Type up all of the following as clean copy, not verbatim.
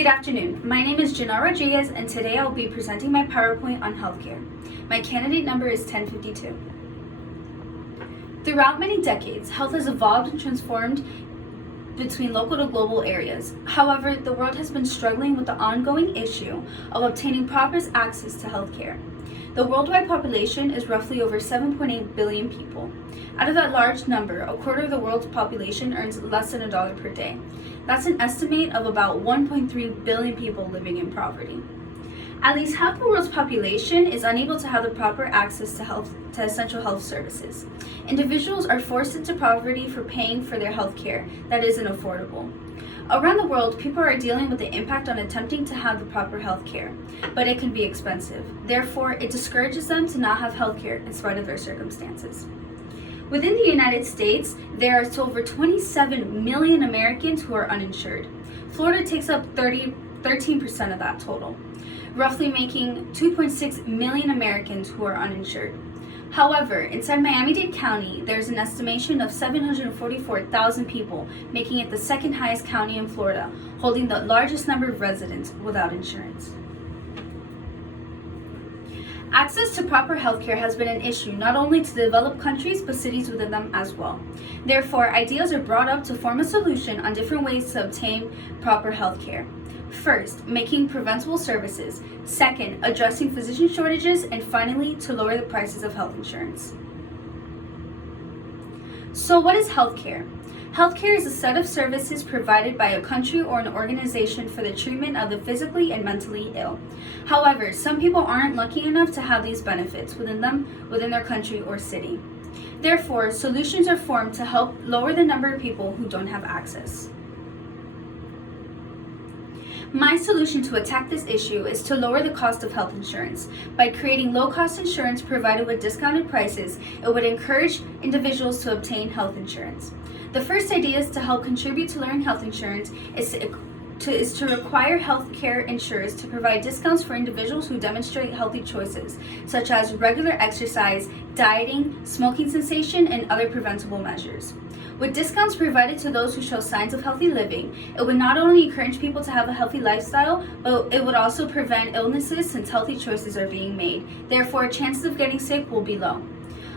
Good afternoon. My name is Janelle and today I'll be presenting my PowerPoint on healthcare. My candidate number is 1052. Throughout many decades, health has evolved and transformed between local to global areas. However, the world has been struggling with the ongoing issue of obtaining proper access to healthcare. The worldwide population is roughly over 7.8 billion people. Out of that large number, a quarter of the world's population earns less than $1 per day. That's an estimate of about 1.3 billion people living in poverty. At least half the world's population is unable to have the proper access to essential health services. Individuals are forced into poverty for paying for their health care that isn't affordable. Around the world, people are dealing with the impact on attempting to have the proper health care, but it can be expensive. Therefore, it discourages them to not have health care in spite of their circumstances. Within the United States, there are over 27 million Americans who are uninsured. Florida takes up 13% of that total, roughly making 2.6 million Americans who are uninsured. However, inside Miami-Dade County, there's an estimation of 744,000 people, making it the second highest county in Florida, holding the largest number of residents without insurance. Access to proper healthcare has been an issue not only to developed countries, but cities within them as well. Therefore, ideas are brought up to form a solution on different ways to obtain proper healthcare. First, making preventable services. Second, addressing physician shortages. And finally, to lower the prices of health insurance. So what is healthcare? Healthcare is a set of services provided by a country or an organization for the treatment of the physically and mentally ill. However, some people aren't lucky enough to have these benefits within their country or city. Therefore, solutions are formed to help lower the number of people who don't have access. My solution to attack this issue is to lower the cost of health insurance. By creating low-cost insurance provided with discounted prices, it would encourage individuals to obtain health insurance. The first idea is to help contribute to lowering health insurance is to require healthcare insurers to provide discounts for individuals who demonstrate healthy choices, such as regular exercise, dieting, smoking cessation, and other preventable measures. With discounts provided to those who show signs of healthy living, it would not only encourage people to have a healthy lifestyle, but it would also prevent illnesses since healthy choices are being made. Therefore, chances of getting sick will be low.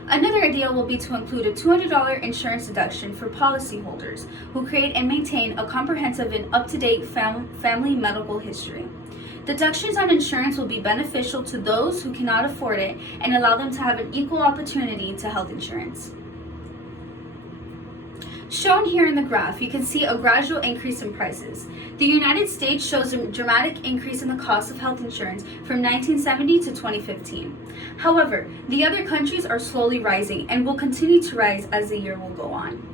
Another idea will be to include a $200 insurance deduction for policyholders who create and maintain a comprehensive and up-to-date family medical history. Deductions on insurance will be beneficial to those who cannot afford it and allow them to have an equal opportunity to health insurance. Shown here in the graph, you can see a gradual increase in prices. The United States shows a dramatic increase in the cost of health insurance from 1970 to 2015. However, the other countries are slowly rising and will continue to rise as the year will go on.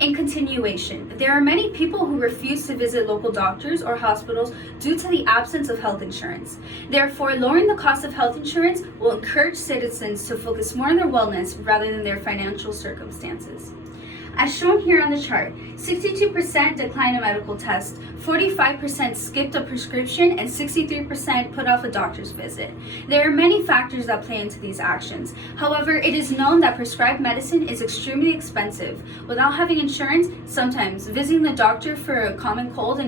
In continuation, there are many people who refuse to visit local doctors or hospitals due to the absence of health insurance. Therefore, lowering the cost of health insurance will encourage citizens to focus more on their wellness rather than their financial circumstances. As shown here on the chart, 62% declined a medical test, 45% skipped a prescription, and 63% put off a doctor's visit. There are many factors that play into these actions. However, it is known that prescribed medicine is extremely expensive. Without having insurance, sometimes visiting the doctor for a common cold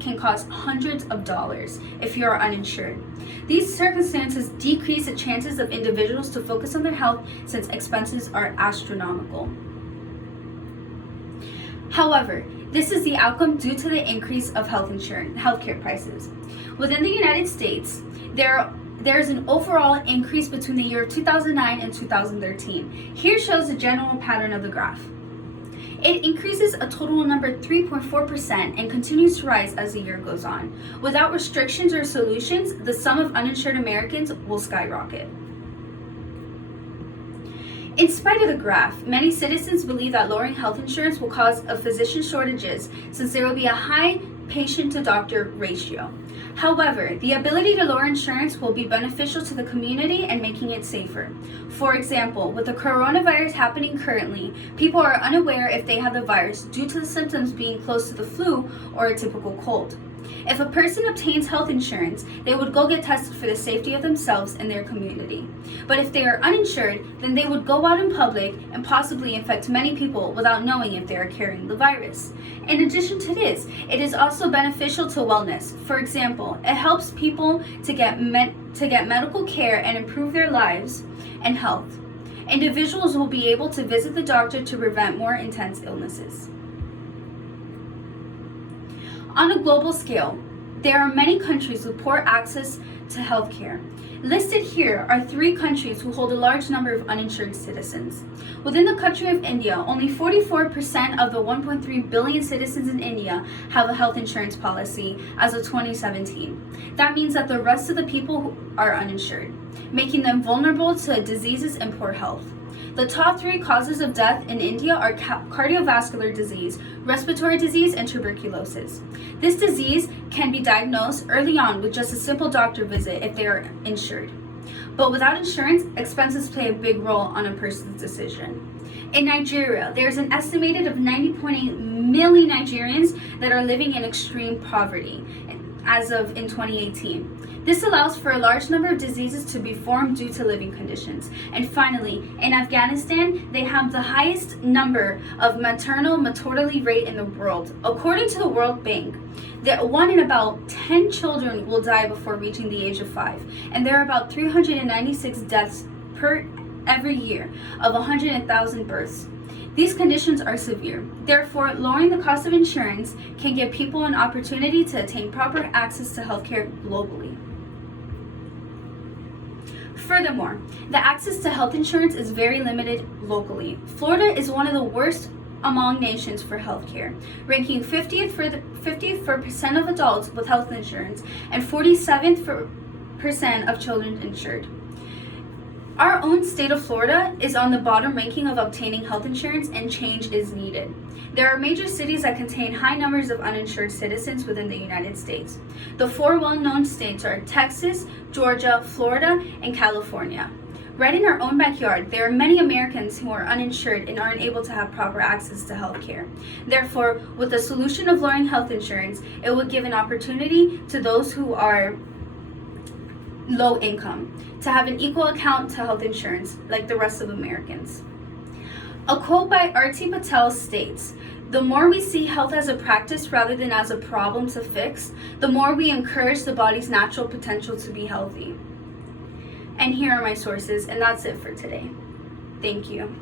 can cost hundreds of dollars if you are uninsured. These circumstances decrease the chances of individuals to focus on their health since expenses are astronomical. However, this is the outcome due to the increase of healthcare prices. Within the United States, there's an overall increase between the year of 2009 and 2013. Here shows the general pattern of the graph. It increases a total number 3.4% and continues to rise as the year goes on. Without restrictions or solutions, the sum of uninsured Americans will skyrocket. In spite of the graph, many citizens believe that lowering health insurance will cause physician shortages since there will be a high patient-to-doctor ratio. However, the ability to lower insurance will be beneficial to the community and making it safer. For example, with the coronavirus happening currently, people are unaware if they have the virus due to the symptoms being close to the flu or a typical cold. If a person obtains health insurance, they would go get tested for the safety of themselves and their community. But if they are uninsured, then they would go out in public and possibly infect many people without knowing if they are carrying the virus. In addition to this, it is also beneficial to wellness. For example, it helps people to get medical care and improve their lives and health. Individuals will be able to visit the doctor to prevent more intense illnesses. On a global scale, there are many countries with poor access to healthcare. Listed here are 3 countries who hold a large number of uninsured citizens. Within the country of India, only 44% of the 1.3 billion citizens in India have a health insurance policy as of 2017. That means that the rest of the people are uninsured, making them vulnerable to diseases and poor health. The top 3 causes of death in India are cardiovascular disease, respiratory disease, and tuberculosis. This disease can be diagnosed early on with just a simple doctor visit if they are insured. But without insurance, expenses play a big role on a person's decision. In Nigeria, there is an estimated of 90.8 million Nigerians that are living in extreme poverty as of in 2018. This allows for a large number of diseases to be formed due to living conditions. And finally, in Afghanistan, they have the highest number of maternal mortality rate in the world. According to the World Bank, that 1 in about 10 children will die before reaching the age of 5, and there are about 396 deaths per every year of 100,000 births. These conditions are severe. Therefore, lowering the cost of insurance can give people an opportunity to attain proper access to healthcare globally. Furthermore, the access to health insurance is very limited locally. Florida is one of the worst among nations for healthcare, ranking 50th for percent of adults with health insurance and 47th for percent of children insured. Our own state of Florida is on the bottom ranking of obtaining health insurance, and change is needed. There are major cities that contain high numbers of uninsured citizens within the United States. The 4 well-known states are Texas, Georgia, Florida, and California. Right in our own backyard, there are many Americans who are uninsured and aren't able to have proper access to health care. Therefore, with the solution of lowering health insurance, it would give an opportunity to those who are low income to have an equal account to health insurance like the rest of Americans. A quote by R.T. Patel states, "The more we see health as a practice rather than as a problem to fix, the more we encourage the body's natural potential to be healthy." And here are my sources, and that's it for today. Thank you.